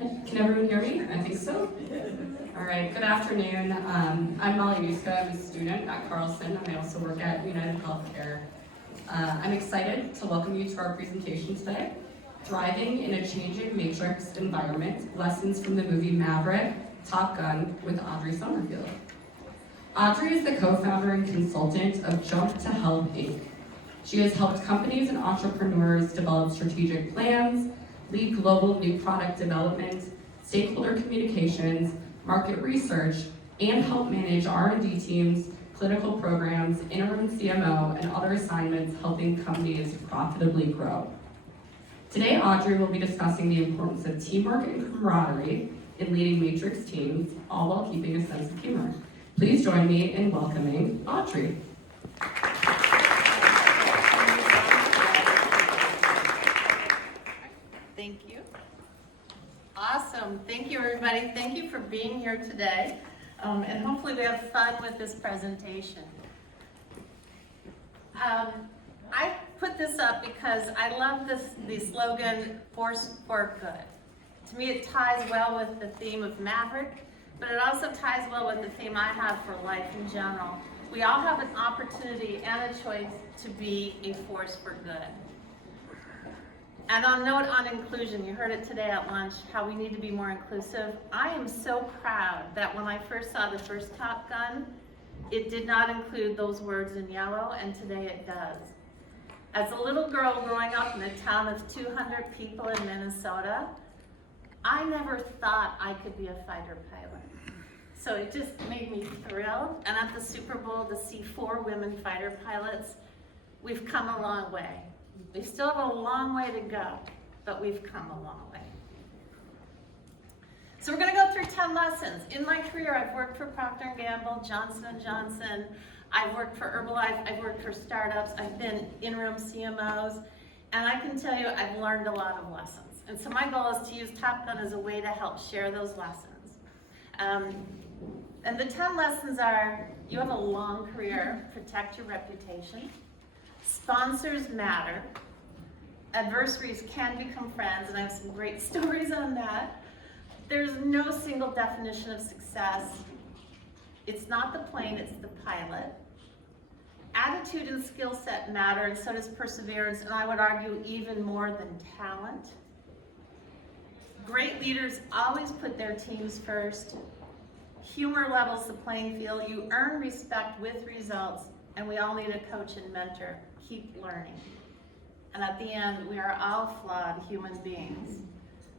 Can everyone hear me? I think so. All right, good afternoon. I'm Molly Yuska. I'm a student at Carlson, and I also work at United Healthcare. I'm excited to welcome you to our presentation today, Thriving in a Changing Matrix Environment, Lessons from the Movie Maverick, Top Gun with Audrey Sommerfeld. Audrey is the co-founder and consultant of Jump to Help Inc. She has helped companies and entrepreneurs develop strategic plans, lead global new product development, stakeholder communications, market research, and help manage R&D teams, clinical programs, interim CMO, and other assignments helping companies profitably grow. Today, Audrey will be discussing the importance of teamwork and camaraderie in leading matrix teams, all while keeping a sense of humor. Please join me in welcoming Audrey. Thank you. Awesome. Thank you, everybody. Thank you for being here today. And hopefully we have fun with this presentation. I put this up because I love the slogan, Force for Good. To me, it ties well with the theme of Maverick, but it also ties well with the theme I have for life in general. We all have an opportunity and a choice to be a force for good. And on note on inclusion, you heard it today at lunch, how we need to be more inclusive. I am so proud that when I first saw the first Top Gun, it did not include those words in yellow, and today it does. As a little girl growing up in a town of 200 people in Minnesota, I never thought I could be a fighter pilot. So it just made me thrilled. And at the Super Bowl to see 4 women fighter pilots, we've come a long way. We still have a long way to go, but we've come a long way. So we're going to go through 10 lessons. In my career, I've worked for Procter & Gamble, Johnson & Johnson, I've worked for Herbalife, I've worked for startups, I've been interim CMOs, and I can tell you I've learned a lot of lessons. And so my goal is to use Top Gun as a way to help share those lessons. And the 10 lessons are, you have a long career, protect your reputation. Sponsors matter. Adversaries can become friends, and I have some great stories on that. There's no single definition of success. It's not the plane, it's the pilot. Attitude and skill set matter, and so does perseverance, and I would argue even more than talent. Great leaders always put their teams first. Humor levels the playing field. You earn respect with results, and we all need a coach and mentor. Keep learning. And at the end, we are all flawed human beings.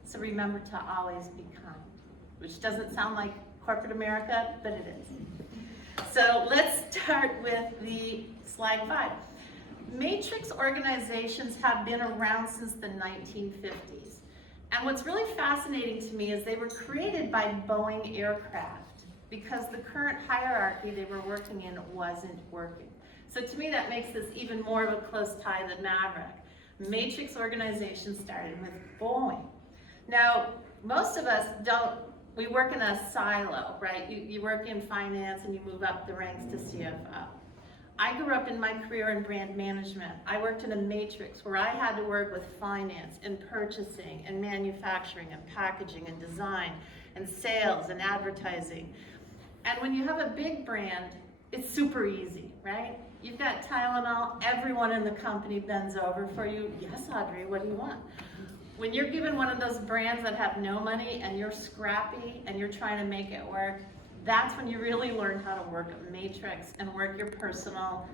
So remember to always be kind, which doesn't sound like corporate America, but it is. So let's start with the slide 5. Matrix organizations have been around since the 1950s. And what's really fascinating to me is they were created by Boeing aircraft because the current hierarchy they were working in wasn't working. So to me, that makes this even more of a close tie than Maverick. Matrix organizations started with Boeing. Now, most of us we work in a silo, right? You work in finance and you move up the ranks to CFO. I grew up in my career in brand management. I worked in a matrix where I had to work with finance and purchasing and manufacturing and packaging and design and sales and advertising. And when you have a big brand, it's super easy, right? You've got Tylenol, everyone in the company bends over for you. Yes, Audrey, what do you want? When you're given one of those brands that have no money and you're scrappy and you're trying to make it work, that's when you really learn how to work a matrix and work your personal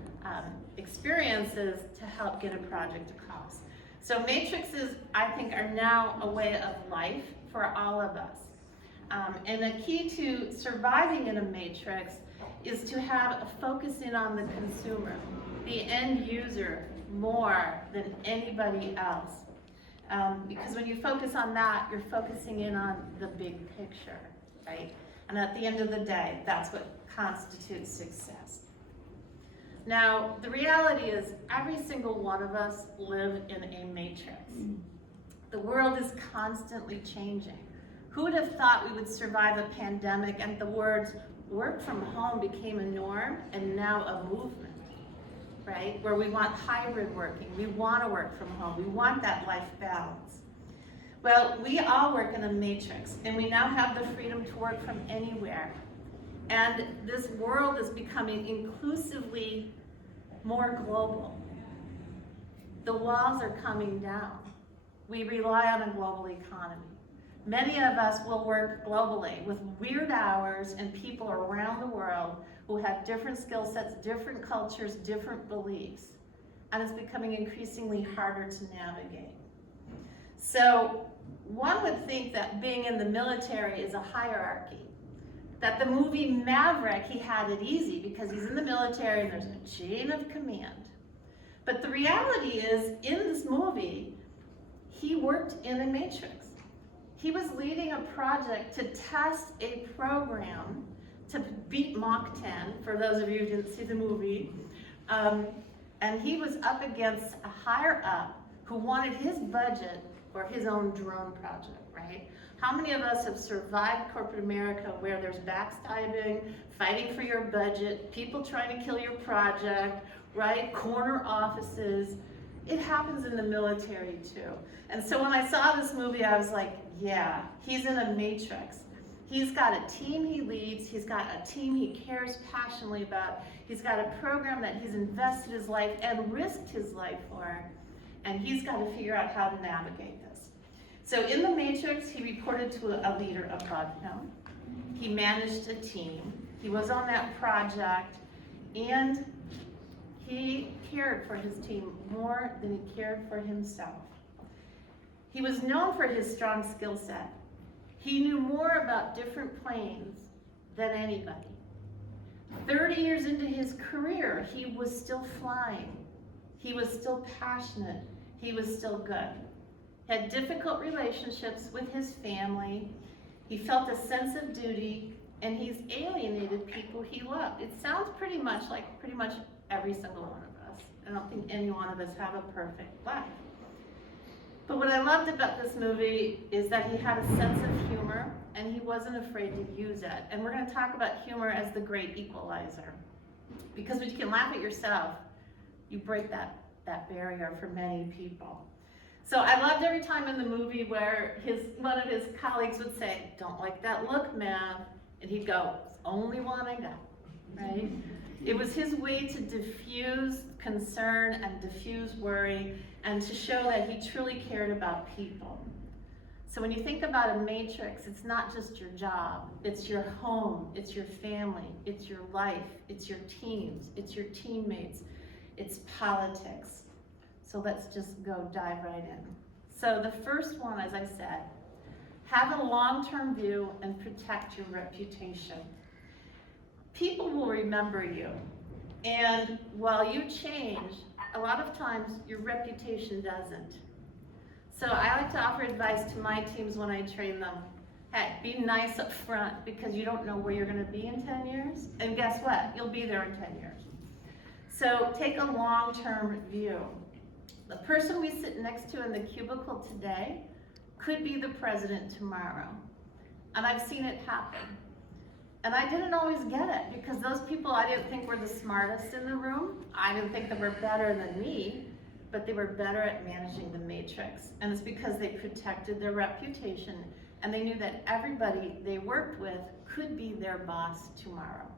experiences to help get a project across. So matrices, I think, are now a way of life for all of us. And a key to surviving in a matrix is to have a focus in on the consumer, the end user, more than anybody else. Because when you focus on that, you're focusing in on the big picture, right? And at the end of the day, that's what constitutes success. Now, the reality is every single one of us live in a matrix. The world is constantly changing. Who would have thought we would survive a pandemic and the words work from home became a norm and now a movement, right? Where we want hybrid working, we want to work from home, we want that life balance. Well, we all work in a matrix, and we now have the freedom to work from anywhere. And this world is becoming inclusively more global. The walls are coming down. We rely on a global economy. Many of us will work globally with weird hours and people around the world who have different skill sets, different cultures, different beliefs. And it's becoming increasingly harder to navigate. So one would think that being in the military is a hierarchy. That the movie Maverick, he had it easy because he's in the military and there's a chain of command. But the reality is, in this movie, he worked in a matrix. He was leading a project to test a program to beat Mach 10, for those of you who didn't see the movie. And he was up against a higher up who wanted his budget for his own drone project, right? How many of us have survived corporate America where there's backstabbing, fighting for your budget, people trying to kill your project, right? Corner offices. It happens in the military too. And so when I saw this movie, I was like, yeah, he's in a matrix. He's got a team he leads, he's got a team he cares passionately about, he's got a program that he's invested his life and risked his life for, and he's got to figure out how to navigate this. So in the matrix, he reported to a leader above him. He managed a team, he was on that project, and he cared for his team more than he cared for himself. He was known for his strong skill set. He knew more about different planes than anybody. 30 years into his career, he was still flying. He was still passionate. He was still good. He had difficult relationships with his family. He felt a sense of duty, and he's alienated people he loved. It sounds pretty much like pretty much every single one of us. I don't think any one of us have a perfect life. But what I loved about this movie is that he had a sense of humor, and he wasn't afraid to use it. And we're going to talk about humor as the great equalizer. Because when you can laugh at yourself, you break that barrier for many people. So I loved every time in the movie where one of his colleagues would say, "Don't like that look, man," and he'd go, "It's only one I got," right? It was his way to diffuse concern and diffuse worry and to show that he truly cared about people. So when you think about a matrix, it's not just your job, it's your home, it's your family, it's your life, it's your teams, it's your teammates, it's politics. So let's just go dive right in. So the first one, as I said, have a long-term view and protect your reputation. People will remember you, and while you change, a lot of times your reputation doesn't. So I like to offer advice to my teams when I train them. Hey, be nice up front because you don't know where you're going to be in 10 years, and guess what? You'll be there in 10 years. So take a long-term view. The person we sit next to in the cubicle today could be the president tomorrow, and I've seen it happen. And I didn't always get it because those people I didn't think were the smartest in the room. I didn't think they were better than me, but they were better at managing the matrix. And it's because they protected their reputation and they knew that everybody they worked with could be their boss tomorrow.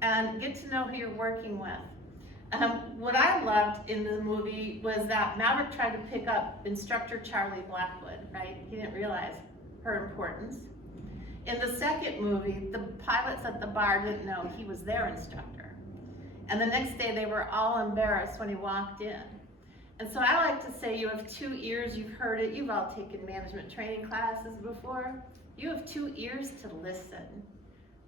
And get to know who you're working with. What I loved in the movie was that Maverick tried to pick up instructor Charlie Blackwood, right? He didn't realize her importance. In the second movie, the pilots at the bar didn't know he was their instructor. And the next day, they were all embarrassed when he walked in. And so I like to say you have 2 ears, you've heard it, you've all taken management training classes before. You have 2 ears to listen,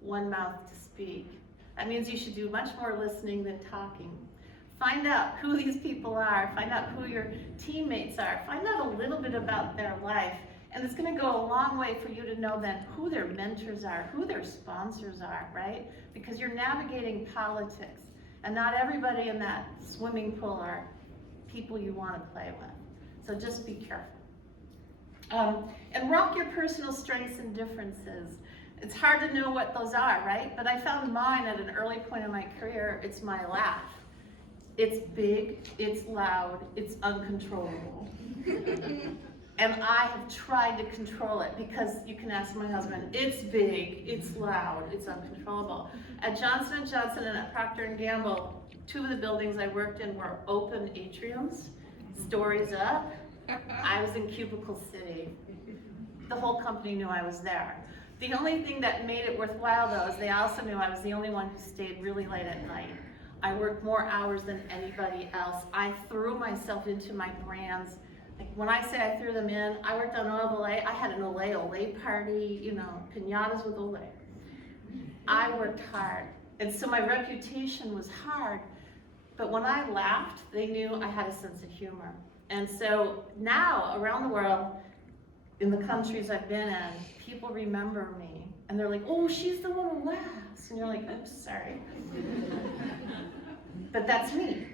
1 mouth to speak. That means you should do much more listening than talking. Find out who these people are, find out who your teammates are, find out a little bit about their life. And it's going to go a long way for you to know then who their mentors are, who their sponsors are, right? Because you're navigating politics, and not everybody in that swimming pool are people you want to play with. So just be careful. And rock your personal strengths and differences. It's hard to know what those are, right? But I found mine at an early point in my career. It's my laugh. It's big, it's loud, it's uncontrollable. And I have tried to control it because you can ask my husband, it's big, it's loud, it's uncontrollable. At Johnson & Johnson and at Procter & Gamble, 2 of the buildings I worked in were open atriums, stories up. I was in Cubicle City. The whole company knew I was there. The only thing that made it worthwhile though is they also knew I was the only one who stayed really late at night. I worked more hours than anybody else. I threw myself into my brands. Like when I say I threw them in, I worked on Oil of Olay. I had an Olay party, you know, pinatas with Olay. I worked hard. And so my reputation was hard. But when I laughed, they knew I had a sense of humor. And so now around the world, in the countries I've been in, people remember me. And they're like, oh, she's the one who laughs. And you're like, oops, sorry. But that's me.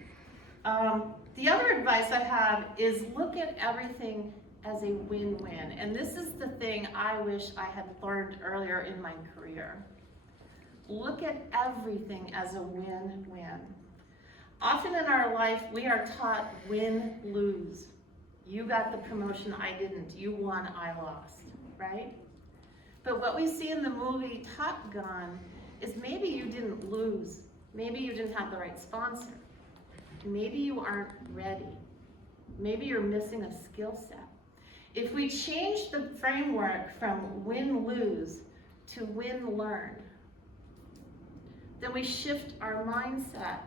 The other advice I have is look at everything as a win-win. And this is the thing I wish I had learned earlier in my career. Look at everything as a win-win. Often in our life, we are taught win-lose. You got the promotion, I didn't. You won, I lost, right? But what we see in the movie Top Gun is maybe you didn't lose. Maybe you didn't have the right sponsor. Maybe you aren't ready. Maybe you're missing a skill set. If we change the framework from win-lose to win-learn, then we shift our mindset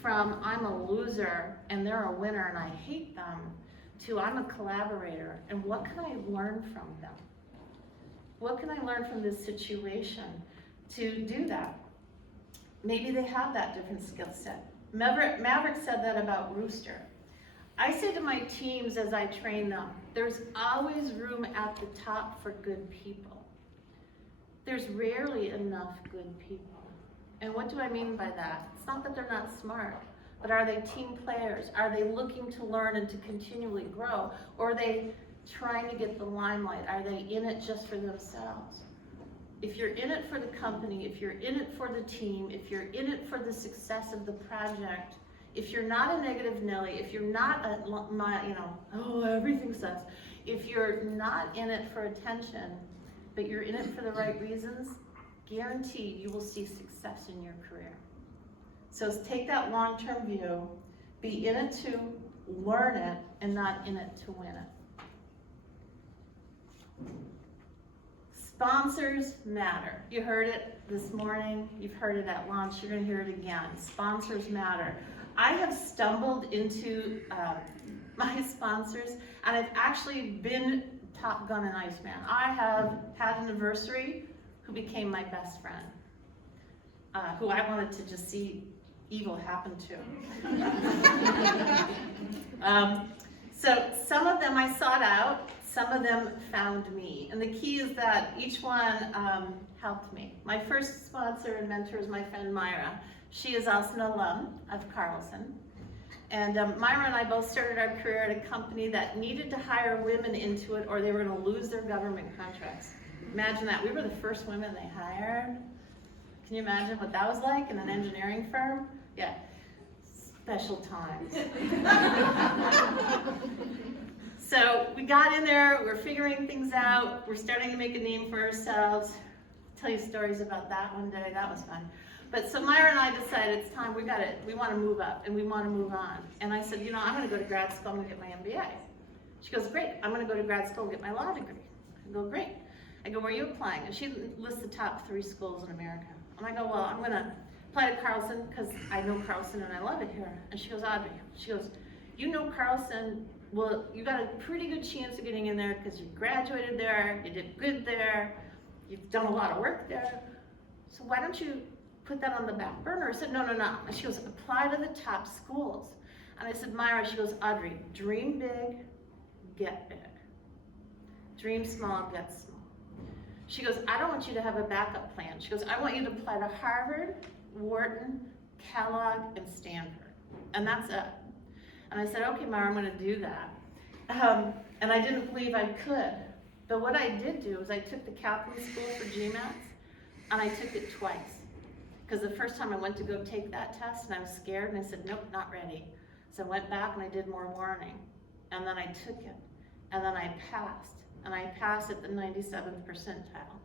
from I'm a loser and they're a winner and I hate them, to I'm a collaborator and what can I learn from them? What can I learn from this situation to do that? Maybe they have that different skill set. Maverick said that about Rooster. I say to my teams as I train them, there's always room at the top for good people. There's rarely enough good people. And what do I mean by that? It's not that they're not smart, but are they team players? Are they looking to learn and to continually grow? Or are they trying to get the limelight? Are they in it just for themselves? If you're in it for the company, if you're in it for the team, if you're in it for the success of the project, if you're not a negative Nelly, if you're not a, oh, everything sucks. If you're not in it for attention, but you're in it for the right reasons, guaranteed you will see success in your career. So take that long-term view, be in it to learn it and not in it to win it. Sponsors matter. You heard it this morning, you've heard it at lunch, you're gonna hear it again. Sponsors matter. I have stumbled into my sponsors and I've actually been Top Gun and Iceman. I have had an adversary who became my best friend, who I wanted to just see evil happen to. So some of them I sought out, some of them found me. And the key is that each one helped me. My first sponsor and mentor is my friend Myra. She is also an alum of Carlson. And Myra and I both started our career at a company that needed to hire women into it or they were going to lose their government contracts. Imagine that. We were the first women they hired. Can you imagine what that was like in an engineering firm? Yeah, special times. So we got in there, we're figuring things out, we're starting to make a name for ourselves. I'll tell you stories about that one day, that was fun. But so Myra and I decided it's time, we want to move up and we want to move on. And I said, you know, I'm going to go to grad school, I'm going to get my MBA. She goes, great, I'm going to go to grad school and get my law degree. I go, great. I go, where are you applying? And she lists the top 3 schools in America. And I go, well, I'm going to apply to Carlson because I know Carlson and I love it here. And she goes, Audrey, she goes, you know Carlson, well, you got a pretty good chance of getting in there because you graduated there, you did good there, you've done a lot of work there. So why don't you put that on the back burner? I said, no. And she goes, apply to the top schools. And I said, Myra, she goes, Audrey, dream big, get big. Dream small, get small. She goes, I don't want you to have a backup plan. She goes, I want you to apply to Harvard, Wharton, Kellogg, and Stanford. And that's it. And I said, okay, Myra, I'm going to do that. And I didn't believe I could. But what I did do is I took the Kaplan School for GMATs, and I took it twice. Because the first time I went to go take that test, and I was scared, and I said, nope, not ready. So I went back, and I did more learning. And then I took it. and then I passed. And I passed at the 97th percentile.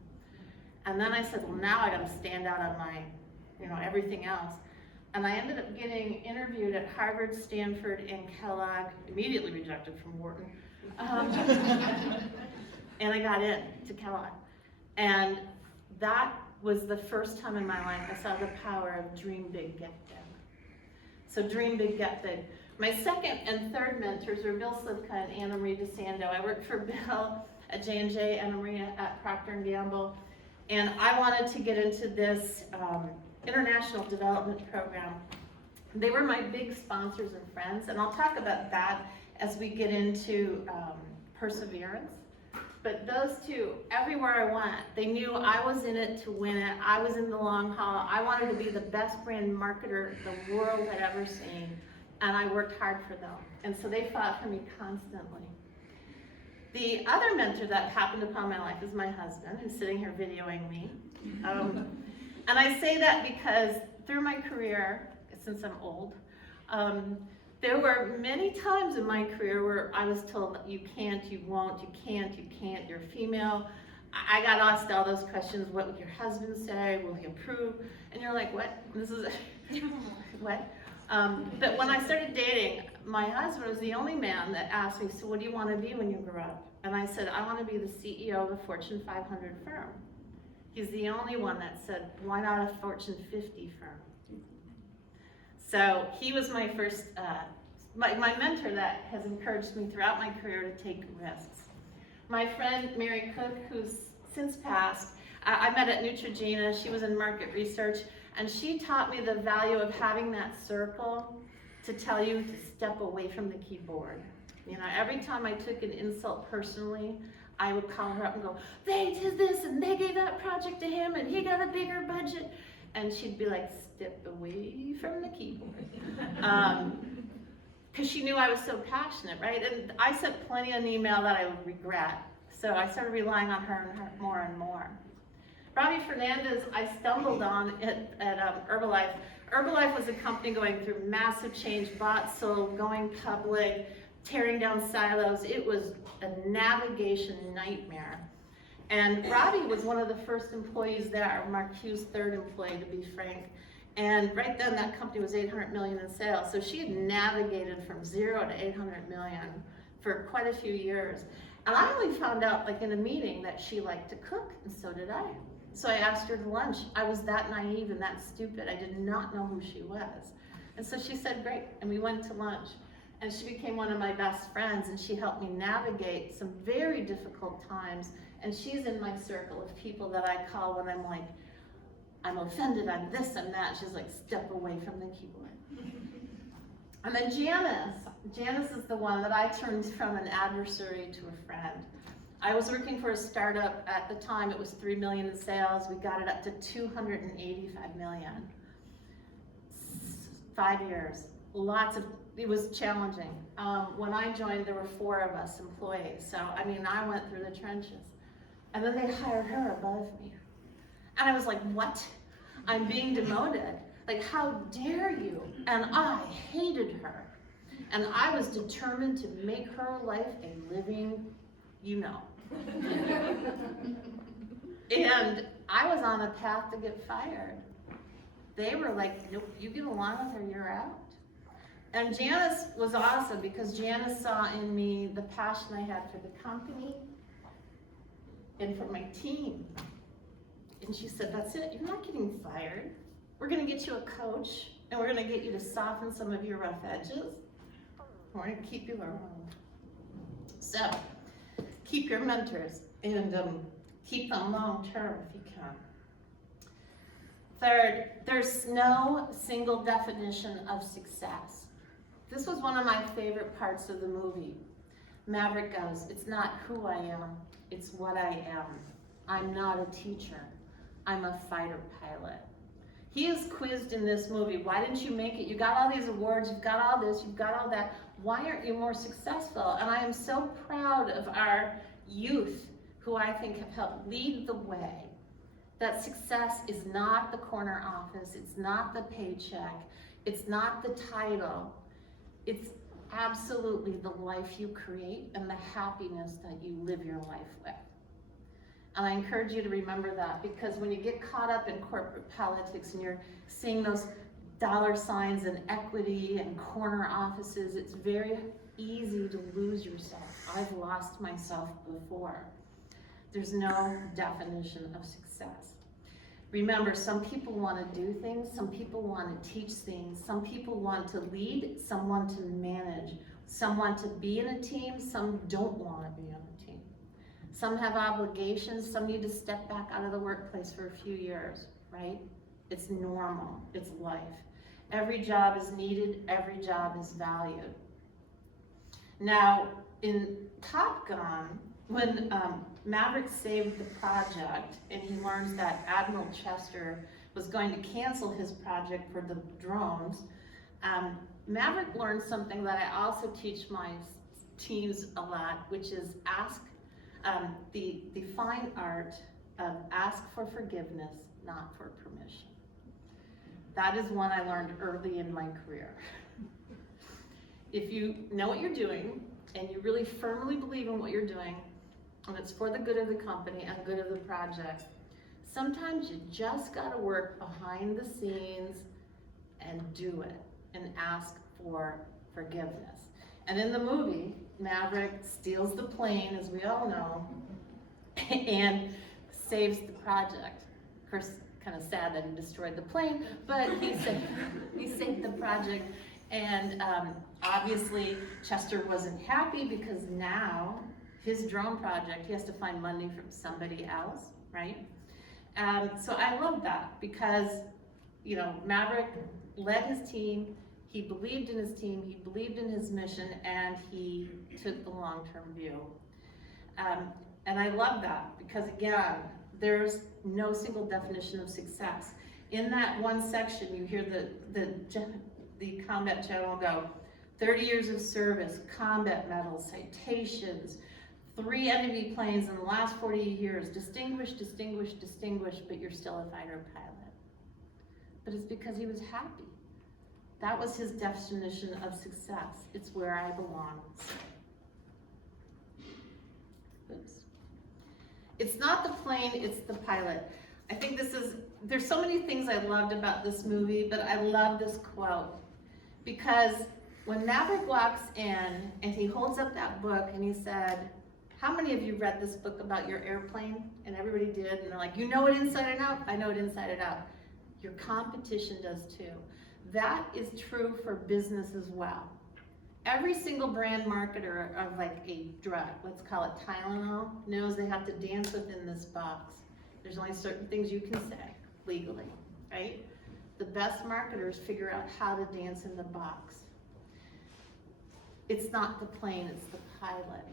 And then I said, well, now I gotta stand out on my, everything else. And I ended up getting interviewed at Harvard, Stanford, and Kellogg, immediately rejected from Wharton. And I got in to Kellogg. And that was the first time in my life I saw the power of dream big, get big. So dream big, get big. My second and third mentors were Bill Slivka and Anna Marie DeSando. I worked for Bill at J&J, Anna Marie at Procter & Gamble. And I wanted to get into this international development program. They were my big sponsors and friends, and I'll talk about that as we get into perseverance. But those two, everywhere I went, they knew I was in it to win it. I was in the long haul. I wanted to be the best brand marketer the world had ever seen, and I worked hard for them. And so they fought for me constantly. The other mentor that happened upon my life is my husband, who's sitting here videoing me. And I say that because through my career, since I'm old, there were many times in my career where I was told that you can't, you won't, you can't, you're female. I got asked all those questions, what would your husband say, will he approve? And you're like, what? This is, what? But when I started dating, my husband was the only man that asked me, so what do you want to be when you grow up? And I said, I want to be the CEO of a Fortune 500 firm. He's the only one that said, why not a Fortune 50 firm? So he was my first, my mentor that has encouraged me throughout my career to take risks. My friend Mary Cook, who's since passed, I met at Neutrogena. She was in market research, and she taught me the value of having that circle to tell you to step away from the keyboard. Every time I took an insult personally, I would call her up and go, they did this and they gave that project to him and he got a bigger budget. And she'd be like, step away from the keyboard. Because she knew I was so passionate, right? And I sent plenty of email that I would regret. So I started relying on her more and more. Robbie Fernandez, I stumbled on at Herbalife. Herbalife was a company going through massive change, bought, sold, going public, tearing down silos. It was a navigation nightmare. And Robbie was one of the first employees there, Mark Hughes' third employee, to be frank. And right then that company was 800 million in sales. So she had navigated from 0 to 800 million for quite a few years. And I only found out like in a meeting that she liked to cook, and so did I. So I asked her to lunch. I was that naive and that stupid. I did not know who she was. And so she said, great, and we went to lunch. And she became one of my best friends, and she helped me navigate some very difficult times. And she's in my circle of people that I call when I'm like, I'm offended, I'm this and that. She's like, step away from the keyboard. And then Janice is the one that I turned from an adversary to a friend. I was working for a startup at the time. It was 3 million in sales. We got it up to 285 million. 5 years, it was challenging. When I joined, there were 4 of us employees. So, I went through the trenches. And then they hired her above me. And I was like, what? I'm being demoted. Like, how dare you? And I hated her. And I was determined to make her life a living, And I was on a path to get fired. They were like, nope, you get along with her, you're out. And Janice was awesome because Janice saw in me the passion I had for the company and for my team. And she said, that's it, you're not getting fired. We're gonna get you a coach, and we're gonna get you to soften some of your rough edges. We're gonna keep you around. So, keep your mentors, and keep them long term if you can. Third, there's no single definition of success. This was one of my favorite parts of the movie. Maverick goes, it's not who I am, it's what I am. I'm not a teacher, I'm a fighter pilot. He is quizzed in this movie. Why didn't you make it? You got all these awards, you've got all this, you've got all that. Why aren't you more successful? And I am so proud of our youth who I think have helped lead the way. That success is not the corner office, it's not the paycheck, it's not the title. It's absolutely the life you create and the happiness that you live your life with. And I encourage you to remember that, because when you get caught up in corporate politics and you're seeing those dollar signs and equity and corner offices, it's very easy to lose yourself. I've lost myself before. There's no definition of success. Remember, some people want to do things, some people want to teach things, some people want to lead, some want to manage, some want to be in a team, some don't want to be on a team. Some have obligations, some need to step back out of the workplace for a few years, right? It's normal, it's life. Every job is needed, every job is valued. Now, in Top Gun, when Maverick saved the project and he learns that Admiral Chester was going to cancel his project for the drones, Maverick learned something that I also teach my teams a lot, which is the fine art of ask for forgiveness, not for permission. That is one I learned early in my career. If you know what you're doing and you really firmly believe in what you're doing, and it's for the good of the company and good of the project, sometimes you just gotta work behind the scenes and do it and ask for forgiveness. And in the movie, Maverick steals the plane, as we all know, and saves the project. Of course, kind of sad that he destroyed the plane, but he saved the project. And obviously, Chester wasn't happy because now his drone project, he has to find money from somebody else, right? So I love that because, you know, Maverick led his team, he believed in his team, he believed in his mission, and he took the long-term view. And I love that because, again, there's no single definition of success. In that one section, you hear the combat general go, 30 years of service, combat medals, citations, 3 enemy planes in the last 40 years, distinguished, distinguished, distinguished, but you're still a fighter pilot. But it's because he was happy. That was his definition of success. It's where I belong. Oops. It's not the plane, it's the pilot. I think there's so many things I loved about this movie, but I love this quote. Because when Maverick walks in and he holds up that book and he said, how many of you read this book about your airplane? And everybody did, and they're like, you know it inside and out? I know it inside and out. Your competition does too. That is true for business as well. Every single brand marketer of like a drug, let's call it Tylenol, knows they have to dance within this box. There's only certain things you can say legally, right? The best marketers figure out how to dance in the box. It's not the plane, it's the pilot.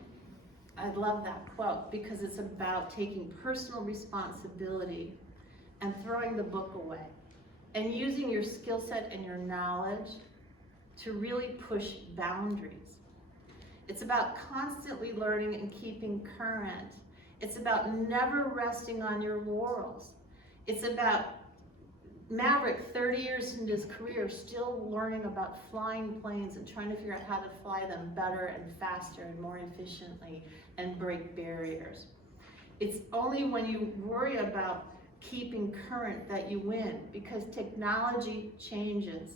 I love that quote because it's about taking personal responsibility and throwing the book away and using your skill set and your knowledge to really push boundaries. It's about constantly learning and keeping current. It's about never resting on your laurels. It's about Maverick, 30 years into his career, still learning about flying planes and trying to figure out how to fly them better and faster and more efficiently and break barriers. It's only when you worry about keeping current that you win, because technology changes.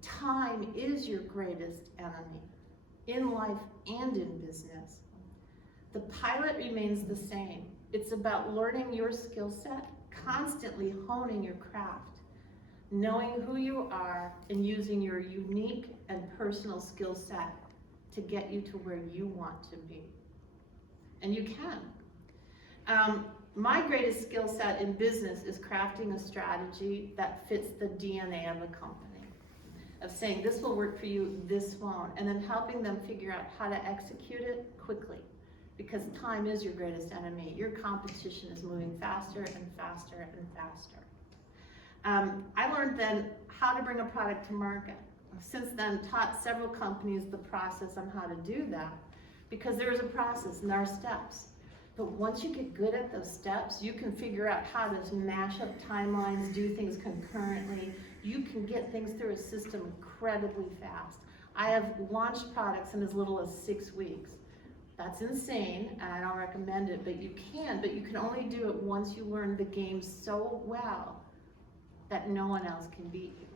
Time is your greatest enemy, in life and in business. The pilot remains the same. It's about learning your skill set, constantly honing your craft, knowing who you are and using your unique and personal skill set to get you to where you want to be. And you can. My greatest skill set in business is crafting a strategy that fits the DNA of a company, of saying this will work for you, this won't, and then helping them figure out how to execute it quickly, because time is your greatest enemy. Your competition is moving faster and faster and faster. I learned then how to bring a product to market. Since then, taught several companies the process on how to do that, because there is a process and there are steps. But once you get good at those steps, you can figure out how to mash up timelines, do things concurrently. You can get things through a system incredibly fast. I have launched products in as little as 6 weeks. That's insane, and I don't recommend it, but you can only do it once you learn the game so well that no one else can beat you.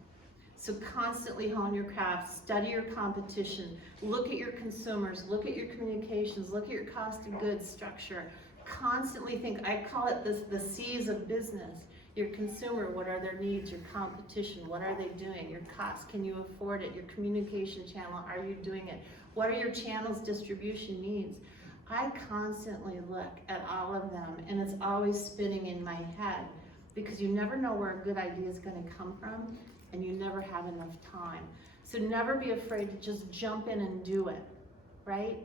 So constantly hone your craft, study your competition, look at your consumers, look at your communications, look at your cost of goods structure. Constantly think, I call it the C's of business. Your consumer, what are their needs? Your competition, what are they doing? Your cost, can you afford it? Your communication channel, are you doing it? What are your channels' distribution needs? I constantly look at all of them, and it's always spinning in my head because you never know where a good idea is going to come from, and you never have enough time. So never be afraid to just jump in and do it, right?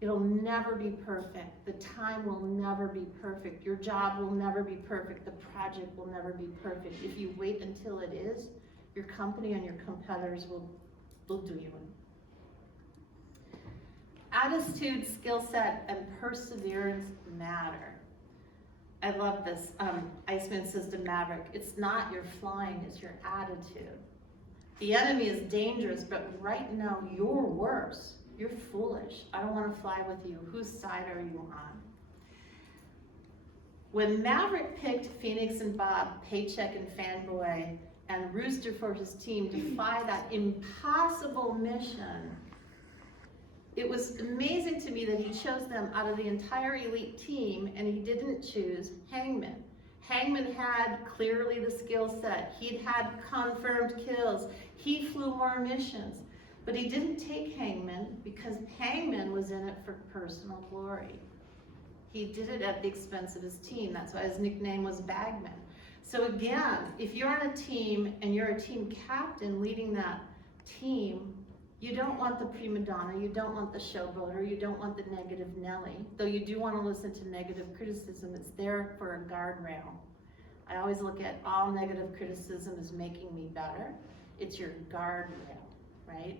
It'll never be perfect. The time will never be perfect. Your job will never be perfect. The project will never be perfect. If you wait until it is, your company and your competitors will do you in. Attitude, skill set, and perseverance matter. I love this. Iceman says to Maverick, it's not your flying, it's your attitude. The enemy is dangerous, but right now you're worse. You're foolish. I don't want to fly with you. Whose side are you on? When Maverick picked Phoenix and Bob, Paycheck and Fanboy, and Rooster for his team to fly that impossible mission, it was amazing to me that he chose them out of the entire elite team, and he didn't choose Hangman. Hangman had clearly the skill set. He'd had confirmed kills. He flew more missions. But he didn't take Hangman because Hangman was in it for personal glory. He did it at the expense of his team. That's why his nickname was Bagman. So again, if you're on a team and you're a team captain leading that team, you don't want the prima donna, you don't want the showboater, you don't want the negative Nelly. Though you do want to listen to negative criticism, it's there for a guardrail. I always look at all negative criticism as making me better. It's your guardrail, right?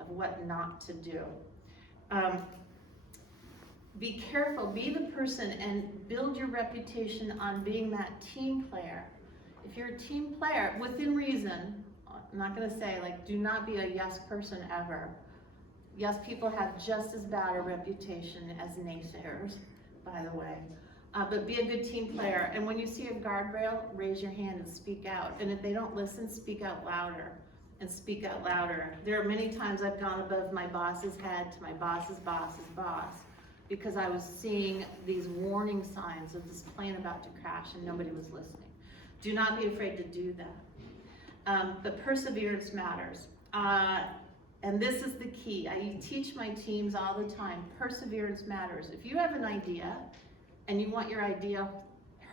Of what not to do. Be careful, be the person and build your reputation on being that team player. If you're a team player, within reason, I'm not gonna say like, do not be a yes person ever. Yes, people have just as bad a reputation as naysayers, by the way. But be a good team player. And when you see a guardrail, raise your hand and speak out. And if they don't listen, speak out louder. And speak out louder. There are many times I've gone above my boss's head to my boss's boss's boss because I was seeing these warning signs of this plane about to crash and nobody was listening. Do not be afraid to do that. But perseverance matters. And this is the key. I teach my teams all the time. Perseverance matters. If you have an idea and you want your idea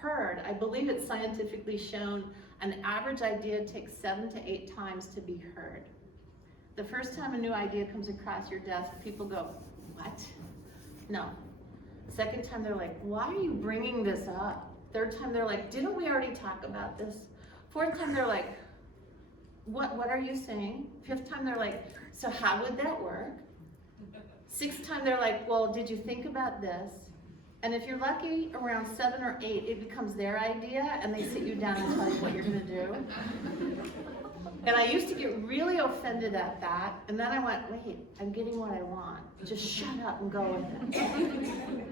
heard, I believe it's scientifically shown an average idea takes 7 to 8 times to be heard. The first time a new idea comes across your desk, people go, what? No. Second time they're like, why are you bringing this up? Third time they're like, didn't we already talk about this? Fourth time they're like, what are you saying? Fifth time they're like, so how would that work? Sixth time they're like, well, did you think about this? And if you're lucky, around 7 or 8, it becomes their idea and they sit you down and tell you what you're gonna do. And I used to get really offended at that, and then I went, wait, I'm getting what I want. Just shut up and go with it.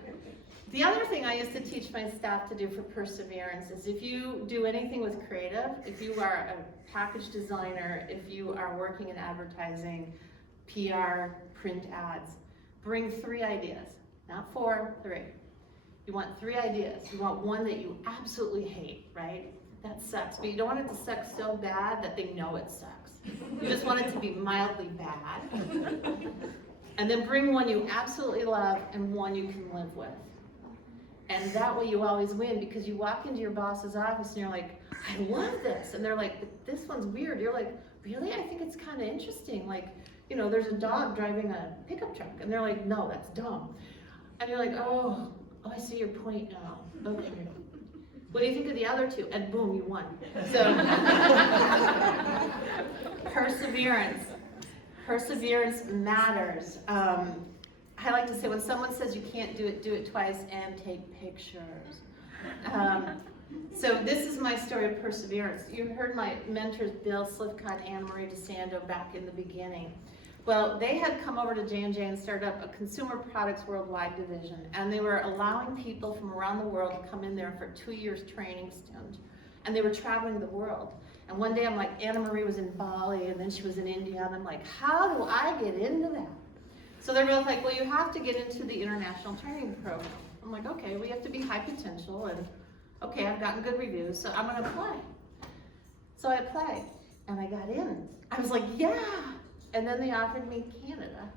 The other thing I used to teach my staff to do for perseverance is if you do anything with creative, if you are a package designer, if you are working in advertising, PR, print ads, bring 3 ideas, not 4, 3. You want 3 ideas. You want one that you absolutely hate, right? That sucks, but you don't want it to suck so bad that they know it sucks. You just want it to be mildly bad. And then bring one you absolutely love and one you can live with. And that way you always win because you walk into your boss's office and you're like, I love this. And they're like, but this one's weird. You're like, really? I think it's kind of interesting. Like, you know, there's a dog driving a pickup truck. And they're like, no, that's dumb. And you're like, oh, I see your point now. Okay. What do you think of the other 2? And boom, you won. So, perseverance. Perseverance matters. I like to say when someone says you can't do it twice and take pictures. So this is my story of perseverance. You heard my mentors, Bill Slivcott, Anne Marie DeSando, back in the beginning. Well, they had come over to J&J and started up a Consumer Products Worldwide division, and they were allowing people from around the world to come in there for 2 years training stint, and they were traveling the world. And one day I'm like, Anna Marie was in Bali, and then she was in India, and I'm like, how do I get into that? So they're both like, well, you have to get into the international training program. I'm like, okay, we have to be high potential, and okay, I've gotten good reviews, so I'm gonna apply. So I applied, and I got in. I was like, yeah! And then they offered me Canada.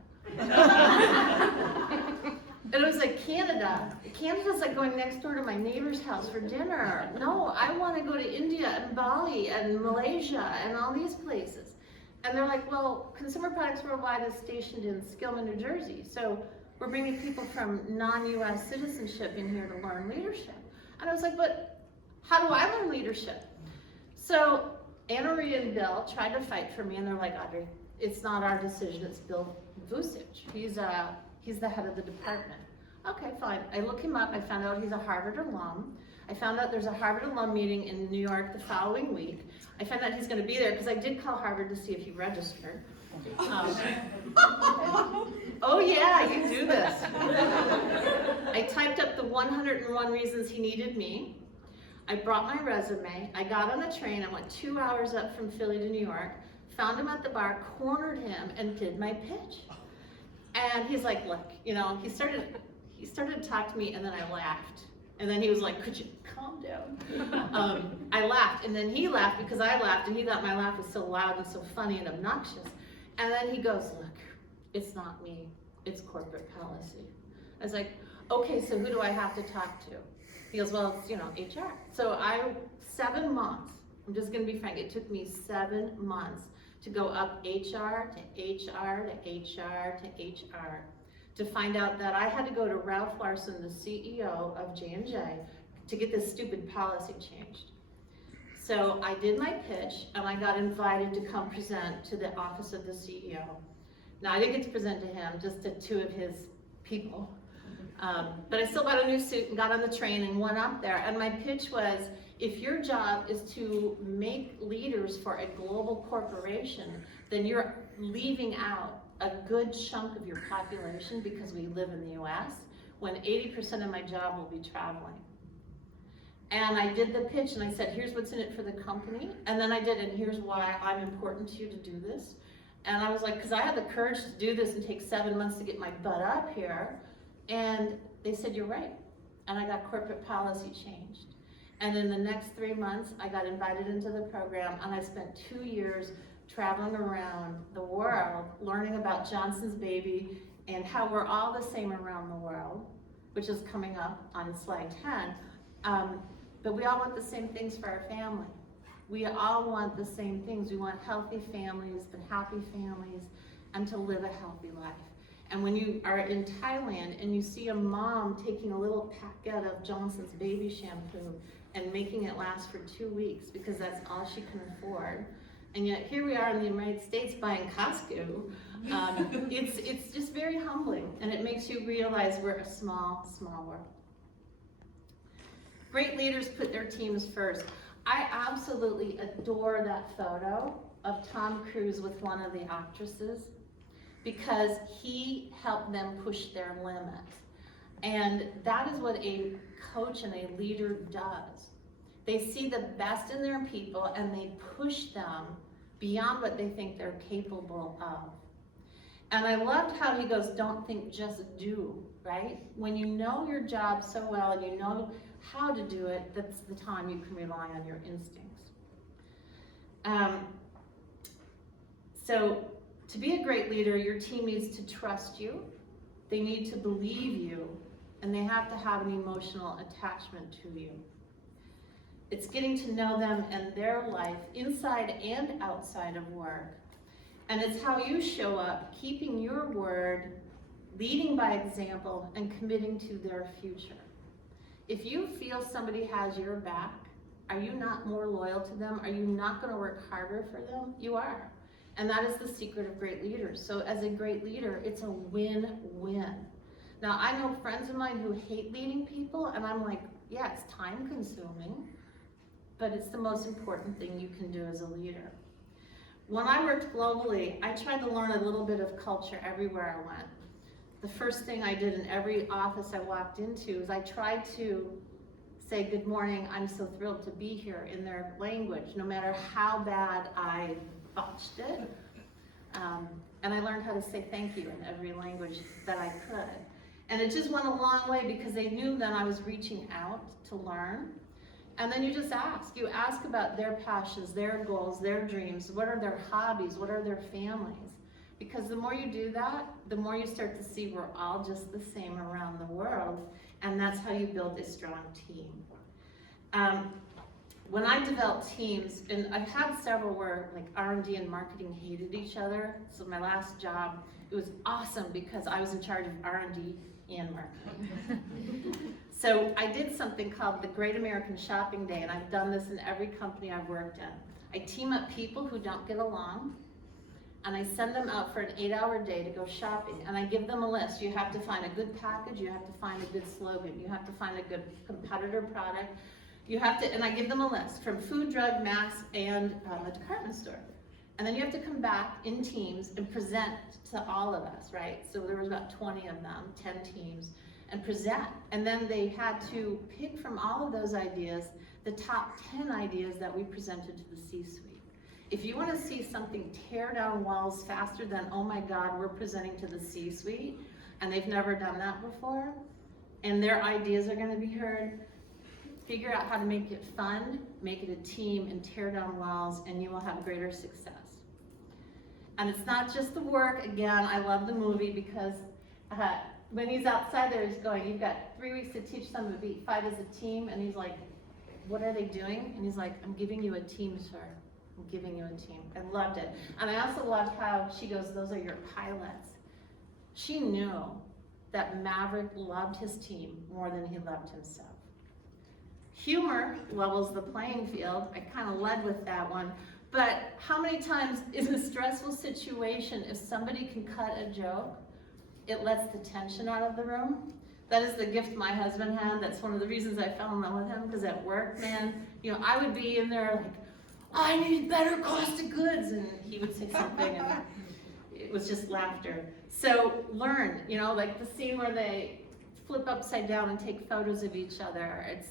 And it was like, Canada? Canada's like going next door to my neighbor's house for dinner. No, I wanna go to India and Bali and Malaysia and all these places. And they're like, well, Consumer Products Worldwide is stationed in Skillman, New Jersey. So we're bringing people from non-US citizenship in here to learn leadership. And I was like, but how do I learn leadership? So Anna Marie and Bill tried to fight for me, and they're like, Audrey, it's not our decision, it's Bill Vucic. He's the head of the department. Okay, fine. I look him up, I found out he's a Harvard alum. I found out there's a Harvard alum meeting in New York the following week. I found out he's gonna be there, because I did call Harvard to see if he registered. Oh yeah, you do this. I typed up the 101 reasons he needed me. I brought my resume, I got on a train, I went 2 hours up from Philly to New York, found him at the bar, cornered him, and did my pitch. And he's like, look, you know, he started to talk to me, and then I laughed. And then he was like, could you calm down? I laughed, and then he laughed because I laughed, and he thought my laugh was so loud and so funny and obnoxious. And then he goes, look, it's not me, it's corporate policy. I was like, okay, so who do I have to talk to? He goes, well, it's, you know, HR. So 7 months, I'm just gonna be frank, it took me 7 months to go up HR to HR to HR to HR to find out that I had to go to Ralph Larson, the CEO of J&J, to get this stupid policy changed. So I did my pitch, and I got invited to come present to the office of the CEO. Now, I didn't get to present to him, just to 2 of his people. But I still bought a new suit and got on the train and went up there, and my pitch was, if your job is to make leaders for a global corporation, then you're leaving out a good chunk of your population, because we live in the US, when 80% of my job will be traveling. And I did the pitch, and I said, here's what's in it for the company, and then I did, and here's why I'm important to you to do this. And I was like, because I had the courage to do this and take 7 months to get my butt up here, and they said, you're right. And I got corporate policy changed. And in the next 3 months, I got invited into the program, and I spent 2 years traveling around the world, learning about Johnson's baby and how we're all the same around the world, which is coming up on slide 10. But we all want the same things for our family. We all want the same things. We want healthy families and happy families, and to live a healthy life. And when you are in Thailand and you see a mom taking a little packet of Johnson's baby shampoo and making it last for 2 weeks because that's all she can afford, and yet here we are in the United States buying Costco, it's just very humbling, and it makes you realize we're a small, small world. Great leaders put their teams first. I absolutely adore that photo of Tom Cruise with one of the actresses, because he helped them push their limits. And that is what a coach and a leader does. They see the best in their people, and they push them beyond what they think they're capable of. And I loved how he goes, don't think, just do, right? When you know your job so well and you know how to do it, that's the time you can rely on your instincts. So to be a great leader, your team needs to trust you, they need to believe you, and they have to have an emotional attachment to you. It's getting to know them and their life inside and outside of work. And it's how you show up, keeping your word, leading by example, and committing to their future. If you feel somebody has your back, are you not more loyal to them? Are you not going to work harder for them? You are. And that is the secret of great leaders. So as a great leader, it's a win-win. Now, I know friends of mine who hate leading people, and I'm like, yeah, it's time consuming, but it's the most important thing you can do as a leader. When I worked globally, I tried to learn a little bit of culture everywhere I went. The first thing I did in every office I walked into is I tried to say, good morning, I'm so thrilled to be here in their language, no matter how bad I botched it. And I learned how to say thank you in every language that I could. And it just went a long way because they knew that I was reaching out to learn. And then you just ask. You ask about their passions, their goals, their dreams. What are their hobbies? What are their families? Because the more you do that, the more you start to see we're all just the same around the world. And that's how you build a strong team. When I developed teams, and I've had several where like R&D and marketing hated each other. So my last job, it was awesome because I was in charge of R&D and marketing. So I did something called the Great American Shopping Day, and I've done this in every company I've worked in. I team up people who don't get along, and I send them out for an 8-hour day to go shopping, and I give them a list. You have to find a good package, you have to find a good slogan, you have to find a good competitor product, you have to, and I give them a list from food, drug, mass, and a department store. And then you have to come back in teams and present to all of us, right? So there was about 20 of them, 10 teams, and present. And then they had to pick from all of those ideas, the top 10 ideas that we presented to the C-suite. If you want to see something tear down walls faster than, oh my God, we're presenting to the C-suite, and they've never done that before, and their ideas are going to be heard, figure out how to make it fun, make it a team, and tear down walls, and you will have greater success. And it's not just the work. Again, I love the movie because when he's outside there, he's going, you've got 3 weeks to teach them to fight as a team, and he's like, what are they doing? And he's like, I'm giving you a team, sir. I'm giving you a team. I loved it. And I also loved how she goes, those are your pilots. She knew that Maverick loved his team more than he loved himself. Humor levels the playing field. I kind of led with that one. But how many times in a stressful situation, if somebody can cut a joke, it lets the tension out of the room? That is the gift my husband had. That's one of the reasons I fell in love with him, because at work, man, you know, I would be in there like, I need better cost of goods, and he would say something, and it was just laughter. So learn, you know, like the scene where they flip upside down and take photos of each other. It's,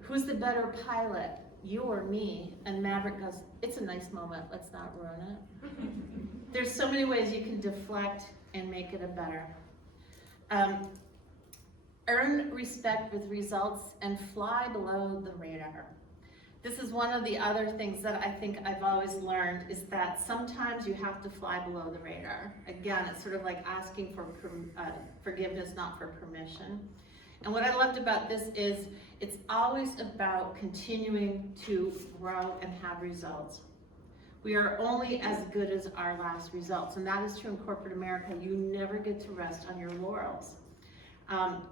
who's the better pilot, you or me? And Maverick goes, it's a nice moment, let's not ruin it. There's so many ways you can deflect and make it a better. Earn respect with results and fly below the radar. This is one of the other things that I think I've always learned, is that sometimes you have to fly below the radar. Again, it's sort of like asking for forgiveness, not for permission. And what I loved about this is it's always about continuing to grow and have results. We are only as good as our last results, and that is true in corporate America. You never get to rest on your laurels.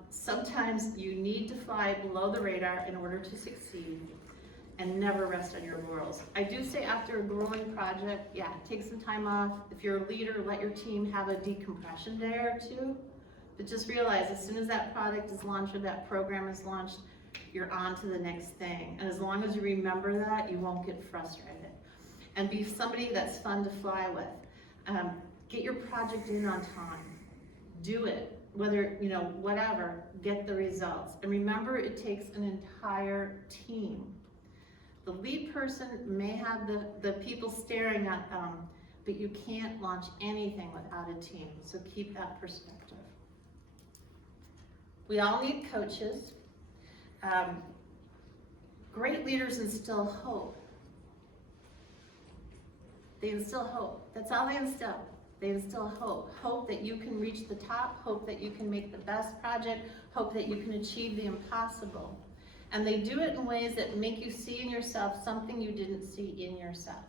Sometimes you need to fly below the radar in order to succeed, and never rest on your laurels. I do say after a grueling project, yeah, take some time off. If you're a leader, let your team have a decompression day or two. But just realize as soon as that product is launched or that program is launched, you're on to the next thing. And as long as you remember that, you won't get frustrated. And be somebody that's fun to fly with. Get your project in on time. Do it. Whether, whatever, get the results. And remember, it takes an entire team. The lead person may have the people staring at them, but you can't launch anything without a team. So keep that perspective. We all need coaches. Great leaders instill hope. They instill hope. That's all they instill. They instill hope. Hope that you can reach the top, hope that you can make the best project, hope that you can achieve the impossible. And they do it in ways that make you see in yourself something you didn't see in yourself.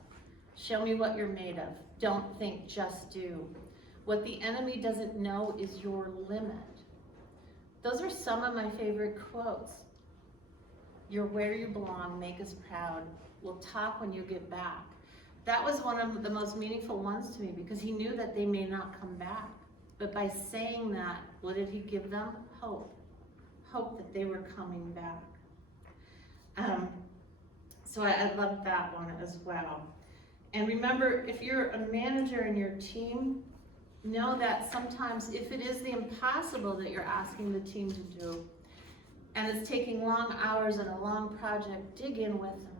Show me what you're made of. Don't think, just do. What the enemy doesn't know is your limit. Those are some of my favorite quotes. You're where you belong, make us proud. We'll talk when you get back. That was one of the most meaningful ones to me because he knew that they may not come back. But by saying that, what did he give them? Hope. Hope that they were coming back. So I love that one as well. And remember, if you're a manager in your team, know that sometimes if it is the impossible that you're asking the team to do, and it's taking long hours and a long project, dig in with them,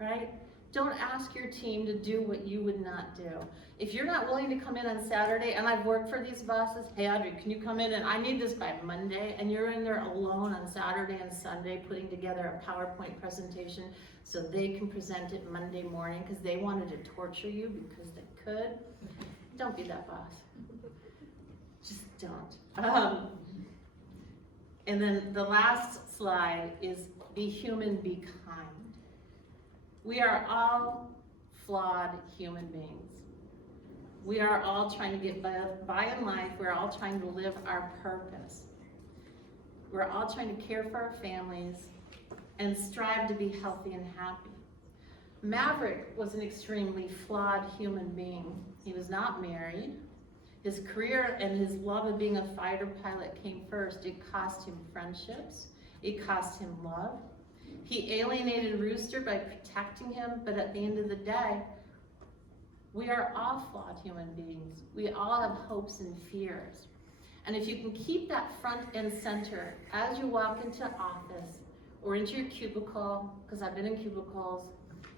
right? Don't ask your team to do what you would not do. If you're not willing to come in on Saturday, and I've worked for these bosses, hey Audrey, can you come in and I need this by Monday, and you're in there alone on Saturday and Sunday putting together a PowerPoint presentation so they can present it Monday morning because they wanted to torture you because they could. Don't be that boss. Just don't. And then the last slide is be human, be kind. We are all flawed human beings. We are all trying to get by in life. We're all trying to live our purpose. We're all trying to care for our families and strive to be healthy and happy. Maverick was an extremely flawed human being. He was not married. His career and his love of being a fighter pilot came first. It cost him friendships. It cost him love. He alienated Rooster by protecting him, but at the end of the day, we are all flawed human beings. We all have hopes and fears. And if you can keep that front and center as you walk into office or into your cubicle, because I've been in cubicles,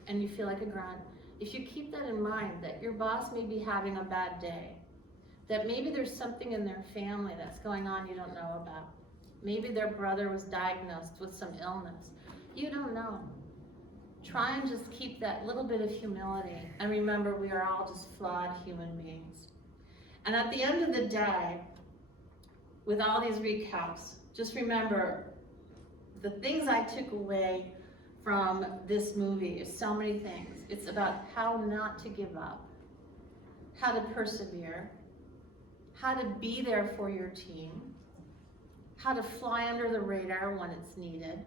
and you feel like a grunt, if you keep that in mind, that your boss may be having a bad day, that maybe there's something in their family that's going on you don't know about. Maybe their brother was diagnosed with some illness. You don't know. Try and just keep that little bit of humility. And remember, we are all just flawed human beings. And at the end of the day, with all these recaps, just remember the things I took away from this movie is so many things. It's about how not to give up, how to persevere, how to be there for your team, how to fly under the radar when it's needed,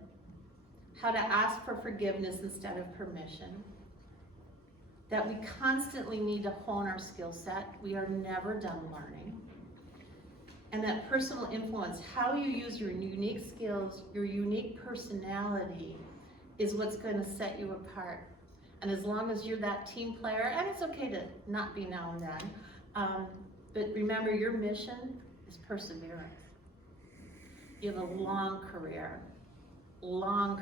how to ask for forgiveness instead of permission, that we constantly need to hone our skill set. We are never done learning. And that personal influence, how you use your unique skills, your unique personality is what's going to set you apart. And as long as you're that team player, and it's okay to not be now and then, but remember your mission is perseverance. You have a long career, long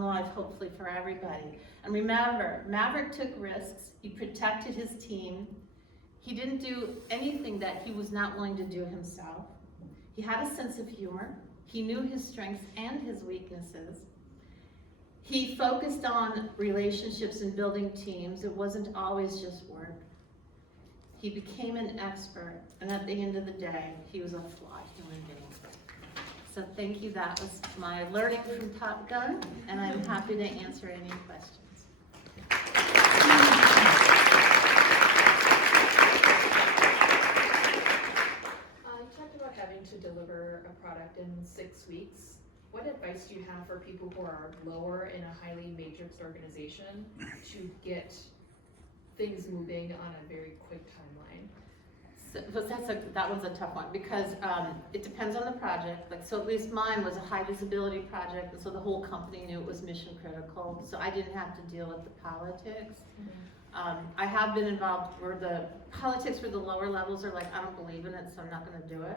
life hopefully for everybody. And remember, Maverick took risks, he protected his team, he didn't do anything that he was not willing to do himself. He had a sense of humor, he knew his strengths and his weaknesses. He focused on relationships and building teams. It wasn't always just work. He became an expert, and at the end of the day, he was a flawed human being. So thank you, that was my learning from Top Gun, and I'm happy to answer any questions. You talked about having to deliver a product in 6 weeks. What advice do you have for people who are lower in a highly matrixed organization to get things moving on a very quick timeline? So that one's a tough one because it depends on the project. Like, so at least mine was a high visibility project, and so the whole company knew it was mission critical. So I didn't have to deal with the politics. Mm-hmm. I have been involved where the politics for the lower levels are like, I don't believe in it, so I'm not going to do it.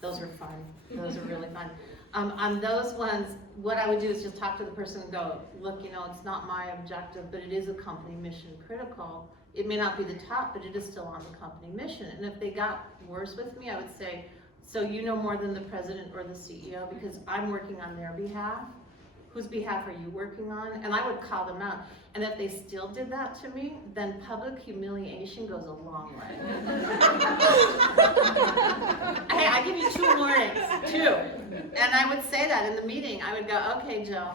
Those are fun. Those are really fun. On those ones, what I would do is just talk to the person and go, look, you know, it's not my objective, but it is a company mission critical. It may not be the top, but it is still on the company mission. And if they got worse with me, I would say, so you know more than the president or the CEO because I'm working on their behalf. Whose behalf are you working on? And I would call them out. And if they still did that to me, then public humiliation goes a long way. Hey, I give you 2 warnings, 2. And I would say that in the meeting. I would go, okay, Jill,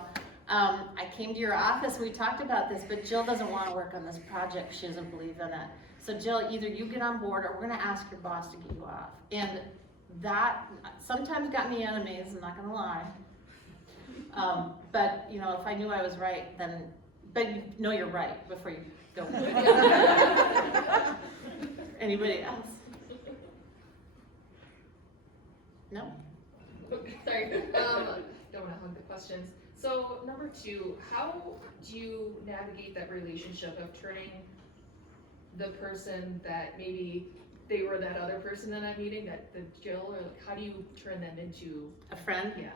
I came to your office, we talked about this, but Jill doesn't want to work on this project. She doesn't believe in it. So Jill, either you get on board or we're going to ask your boss to get you off. And that sometimes got me enemies, I'm not going to lie. But you know, if I knew I was right, then, but you know you're right before you go. Anybody else? No? Sorry. don't wanna hug the questions. So number 2, how do you navigate that relationship of turning the person that maybe they were that other person in that meeting, that the Jill, or like, how do you turn them into, A friend? yeah.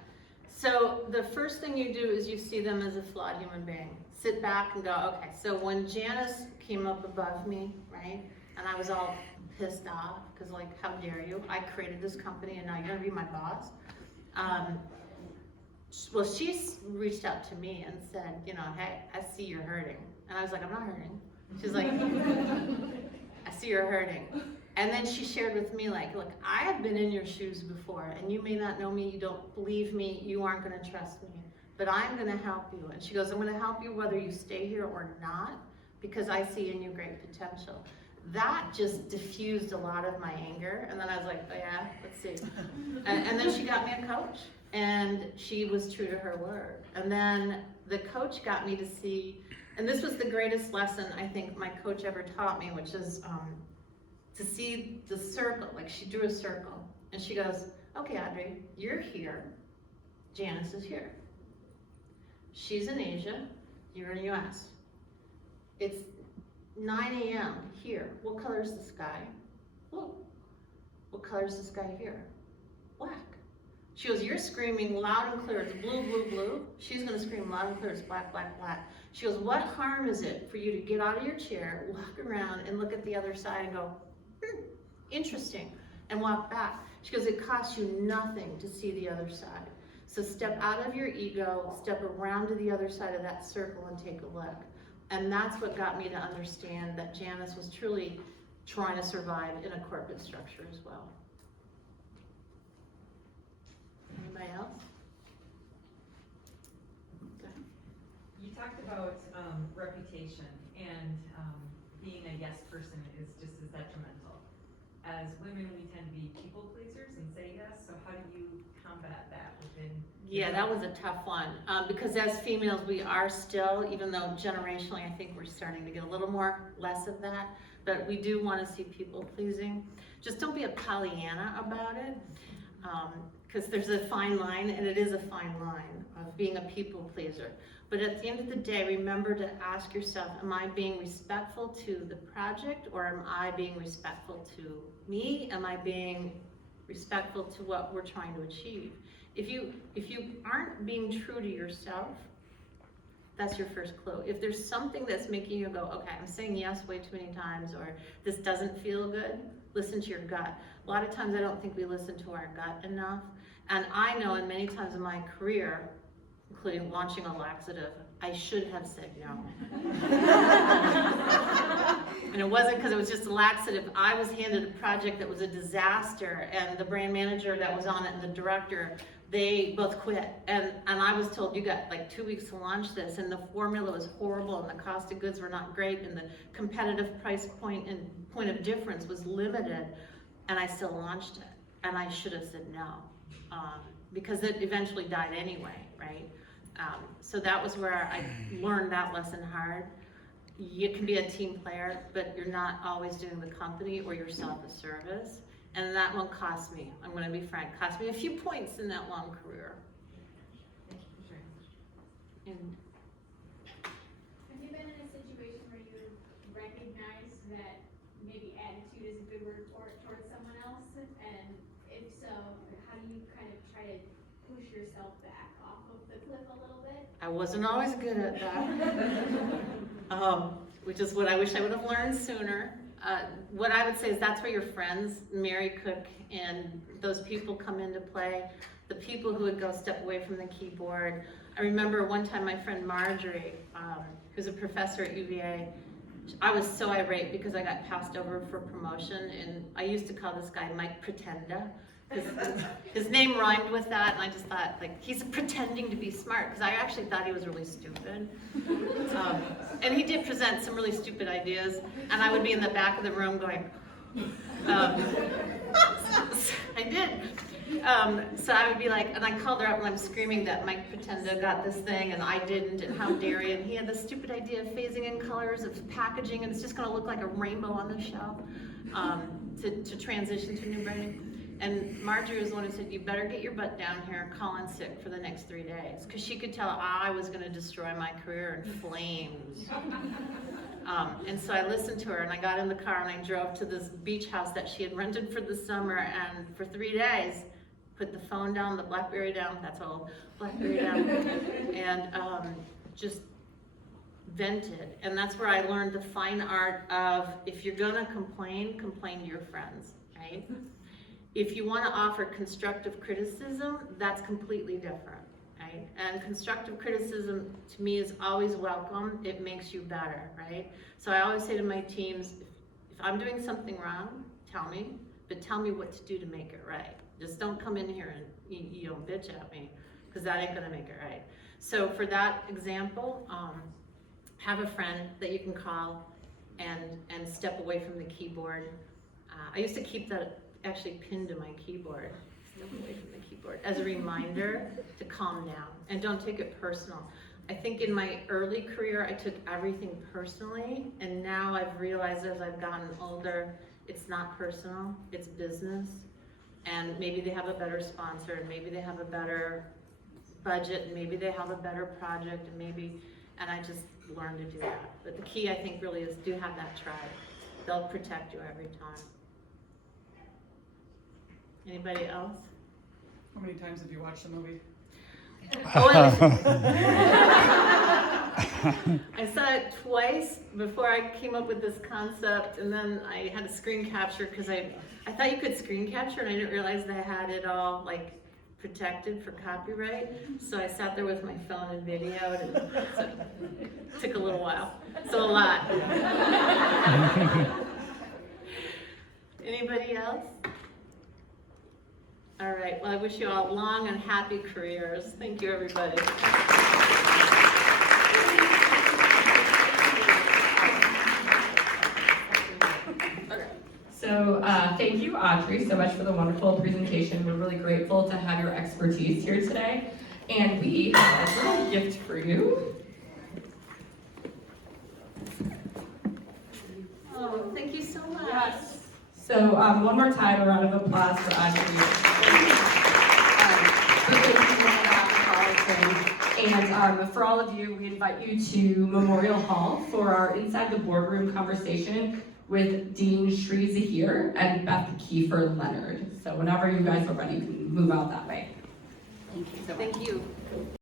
So the first thing you do is you see them as a flawed human being. Sit back and go, okay, so when Janice came up above me, right, and I was all pissed off, because like, how dare you? I created this company and now you're gonna be my boss. Well, she's reached out to me and said, you know, hey, I see you're hurting. And I was like, I'm not hurting. She's like, I see you're hurting. And then she shared with me, like, look, I have been in your shoes before, and you may not know me, you don't believe me, you aren't gonna trust me, but I'm gonna help you. And she goes, I'm gonna help you whether you stay here or not, because I see in you great potential. That just diffused a lot of my anger, and then I was like, oh yeah, let's see. And then she got me a coach, and she was true to her word. And then the coach got me to see, and this was the greatest lesson I think my coach ever taught me, which is to see the circle. Like, she drew a circle, and she goes, okay, Audrey, you're here, Janice is here. She's in Asia, you're in the US. It's 9 a.m. here. What color is the sky? Blue. What color is the sky here? Black. She goes, you're screaming loud and clear, it's blue, blue, blue. She's gonna scream loud and clear, it's black, black, black. She goes, what harm is it for you to get out of your chair, walk around and look at the other side and go, interesting, and walk back. She goes, it costs you nothing to see the other side. So step out of your ego, step around to the other side of that circle and take a look. And that's what got me to understand that Janice was truly trying to survive in a corporate structure as well. Anybody else? You talked about reputation, and being a yes person is just as detrimental. As women, we tend to be people pleasers and say yes, so how do you combat that within? Yeah, that was a tough one, because as females, we are still, even though generationally, I think we're starting to get a little more less of that, but we do want to see people pleasing. Just don't be a Pollyanna about it, because there's a fine line, and it is a fine line of being a people pleaser. But at the end of the day, remember to ask yourself, am I being respectful to the project, or am I being respectful to me? Am I being respectful to what we're trying to achieve? If you aren't being true to yourself, that's your first clue. If there's something that's making you go, okay, I'm saying yes way too many times, or this doesn't feel good, listen to your gut. A lot of times I don't think we listen to our gut enough. And I know in many times in my career, including launching a laxative, I should have said no. And it wasn't because it was just a laxative. I was handed a project that was a disaster, and the brand manager that was on it and the director, they both quit. And I was told, you got like 2 weeks to launch this, and the formula was horrible, and the cost of goods were not great, and the competitive price point and point of difference was limited, and I still launched it. And I should have said no, because it eventually died anyway, right? So that was where I learned that lesson hard. You can be a team player, but you're not always doing the company or yourself a service. And that one cost me, I'm gonna be frank, cost me a few points in that long career. Thank you for sharing. And Have you been in a situation where you recognize that maybe attitude is a good word for it towards someone else? And if so, how do you kind of try to push yourself back off of the cliff a little bit? I wasn't always good at that, which is what I wish I would have learned sooner. What I would say is that's where your friends, Mary Cook, and those people come into play. The people who would go step away from the keyboard. I remember one time my friend Marjorie, who's a professor at UVA, I was so irate because I got passed over for promotion, and I used to call this guy Mike Pretenda. His name rhymed with that, and I just thought, like, he's pretending to be smart, because I actually thought he was really stupid. And he did present some really stupid ideas, and I would be in the back of the room going, I did. So I would be like, and I called her up and I'm screaming that Mike Pretenda got this thing and I didn't, and how dare you, and he had this stupid idea of phasing in colors, of packaging, and it's just gonna look like a rainbow on the shelf, to transition to new branding. And Marjorie was the one who said, you better get your butt down here and call in sick for the next 3 days. Because she could tell I was gonna destroy my career in flames. And so I listened to her, and I got in the car and I drove to this beach house that she had rented for the summer, and for 3 days, put the phone down, the BlackBerry down, that's all, BlackBerry down, and just vented. And that's where I learned the fine art of, if you're gonna complain, complain to your friends, right? If you wanna offer constructive criticism, that's completely different, right? And constructive criticism, to me, is always welcome. It makes you better, right? So I always say to my teams, if I'm doing something wrong, tell me, but tell me what to do to make it right. Just don't come in here and you know, bitch at me, because that ain't gonna make it right. So for that example, have a friend that you can call and step away from the keyboard. I used to keep that actually pinned to my keyboard, step away from the keyboard, as a reminder to calm down and don't take it personal. I think in my early career, I took everything personally, and now I've realized as I've gotten older, it's not personal, it's business. And maybe they have a better sponsor, and maybe they have a better budget, and maybe they have a better project, and I just learned to do that. But the key, I think, really is do have that tribe. They'll protect you every time. Anybody else? How many times have you watched the movie? I saw it twice before I came up with this concept, and then I had a screen capture because I thought you could screen capture, and I didn't realize they had it all like protected for copyright. So I sat there with my phone and videoed, and so it took a little while. So a lot. Anybody else? All right, well, I wish you all long and happy careers. Thank you, everybody. So thank you, Audrey, so much for the wonderful presentation. We're really grateful to have your expertise here today. And we have a little gift for you. Oh, thank you so much. Yes. So one more time, a round of applause for Audrey. And for all of you, we invite you to Memorial Hall for our Inside the Boardroom conversation with Dean Shri Zahir and Beth Kiefer Leonard. So whenever you guys are ready, you can move out that way. Thank you.